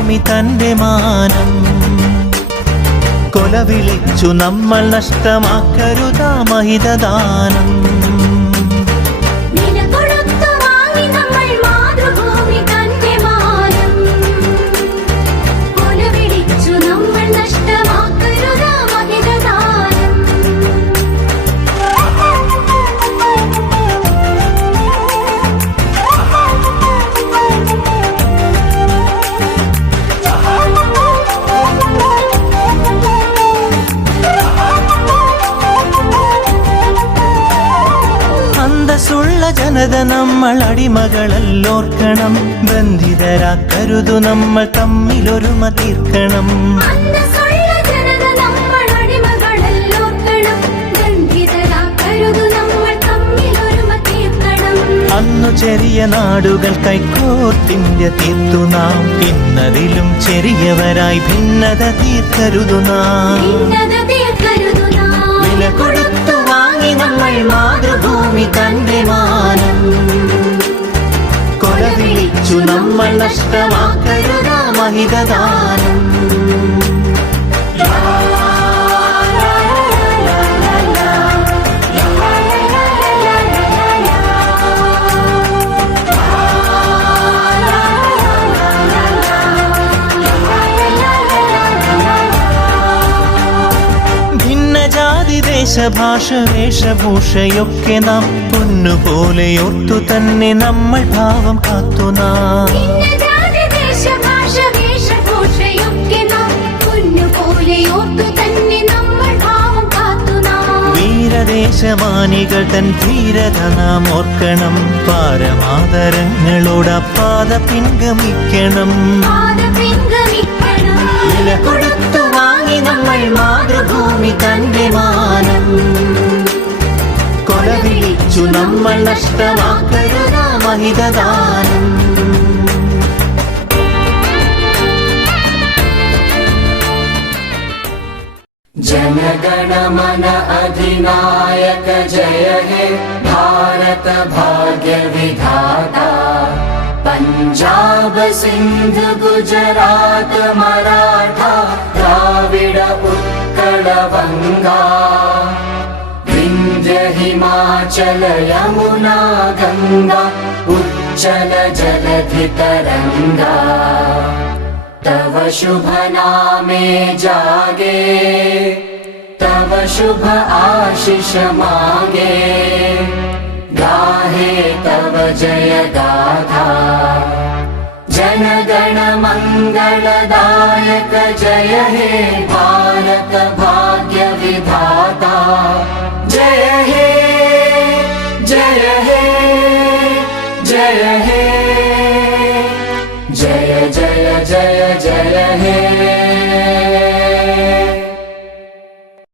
മാതൃഭൂമി തന്റെ മാനം. കൊല വിളിച്ചു നമ്മൾ നഷ്ടമാക്കരുതാ മഹിതദാനം. ജനത നമ്മൾ അടിമകളല്ലോർക്കണം ബന്ധിതരാക്കരുതു നമ്മൾ തമ്മിലൊരുമ തീർക്കണം. അന്നു ചെറിയ നാടുകൾ കൈക്കോർത്തിന്ത്യ തീർത്തു നാം. ഇന്നതിലും ചെറിയവരായി ഭിന്നത തീർക്കരുതു നാം. ഭിന്നത തീർക്കരുതു നാം. വില നഷ്ടമാക്കരുതാ മഹിതദാനം ഭിന്നജാതി ദേശഭാഷ വേഷഭൂഷയൊക്കെ നാം പൊന്നുപോലെ ഓർത്തു തന്നെ നമ്മൾ ഭാവം കാത്തു നാം വീരദേശമാനികൾ തൻ ധീരത നാം ഓർക്കണം. പാരമാതരങ്ങളോട് അപ്പാത പിൻഗമിക്കണം. പാത പിൻഗമിക്കണം. വില കൊടുത്തു വാങ്ങി നമ്മൾ മാതൃഭൂമി തന്റെ മാനം. കൊല വിളിച്ചു നമ്മൾ നഷ്ടമാക്കരുതാ മഹിതദാനം. जनगण मन अधिनायक जय हे भारत भाग्य विधाता। पञ्जाब सिन्ध गुजरात मराठा द्राविड उत्कल विन्ध्य हिमाचल यमुना गङ्गा उच्चल जलधि तरङ्गा तव शुभ नामे जागे तव शुभ आशिष मागे। गाहे तव जय गाथा जनगण जय हे भारत भाग्य विधाता। जय हे जय हे जय हे जय जय जय हे।